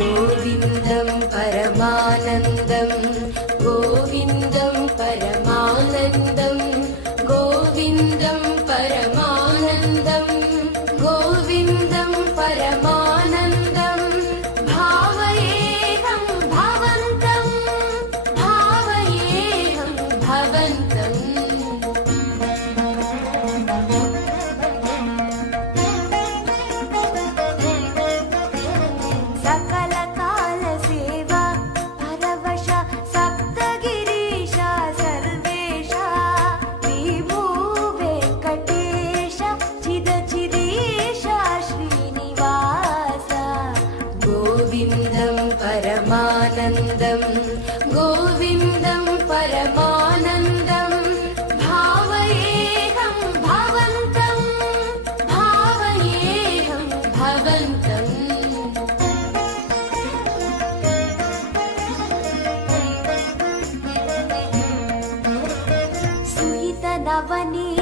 गोविन्दं परमानन्दं गोविन्दं परमानन्दं गोविन्दं परमानन्दं गोविन्दं परमानन्दं भावयेऽहं भवन्तं भावयेऽहं भवन्तम् सकल काल सेवा परवश सप्तगिरीश सर्वेश विभो वेंकटेश चिद चिदेश श्रीनिवास गोविन्दं परमानन्दं गोविन्दं परमानन्दं भावयेऽहं भवन्तं भावयेऽहं भवन्तम् नवनी